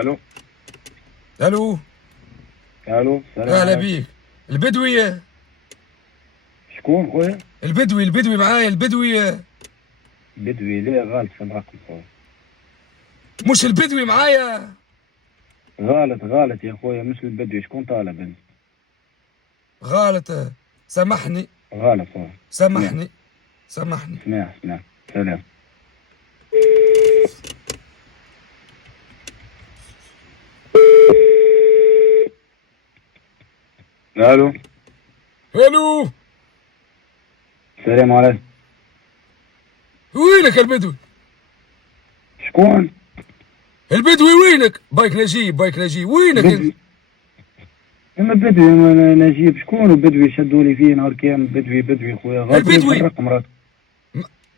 الو. الو. الو، السلام اهلا عليكم. بيك. البدوي. شكون خويا؟ البدوي معايا البدوي. بدوي؟ ليه غلط في الرقم خويا. مش البدوي معايا. غلط غلط يا خويا، مش البدوي. شكون طالب انت؟ غلط. سامحني. غلط خويا. سمع سامحني. سامحني. سمع. سلام. الو. الو. السلام عليكم. وينك البدوي؟ شكون؟ البدوي وينك؟ بايك نجيب وينك انت؟ بدوي؟ اما بدوي انا نجيب. شكون البدوي؟ شدوا لي فيه نهار كامل. بدوي خويا، غلط لي في البدوي الرقم راه.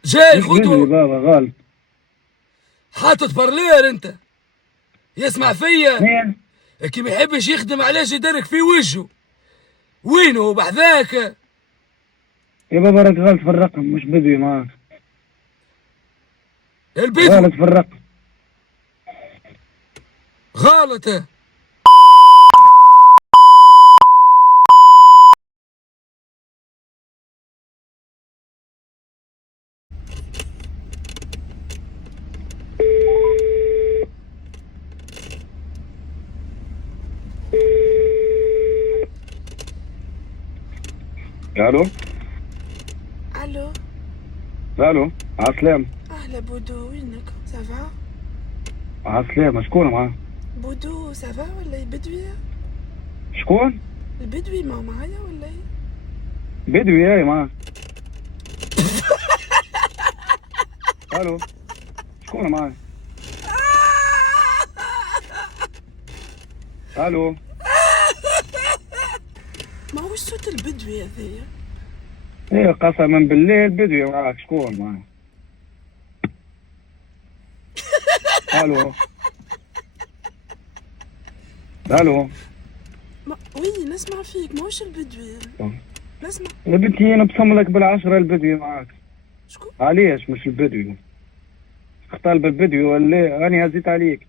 جاي مش بدوي خطوه. بابا، غلط. حاطط برلير انت. يسمع فيا. مين؟ كي ما يحبش يخدم علاش يدرك في وجهه. وينه بحذاك؟ يا بابا راك غلط في الرقم، مش بدوي معاك. البدوي غلط في الرقم. غلط. الو. الو. الو. عسلامة. اهلا بودو، وينك؟ سافا؟ عسلامة. شكون معاه؟ بودو سافا ولا بدوي؟ شكون؟ البدوي ما معايا ولا ايه؟ بدوي ايه معاه. الو. شكون معاه؟ الو. ما هوش صوت البدوي هذايا. ايه قسما بالله بدوي معاك. شكون معاه؟ الو. الو. وي نسمع فيك، ما هوش البدوي. نسمع. يا بنتي انا بصم لك بالعشرة البدوي معاك. شكون؟ علاش مش البدوي؟ طالب البدوي ولا إيه؟ انا هزيت عليك.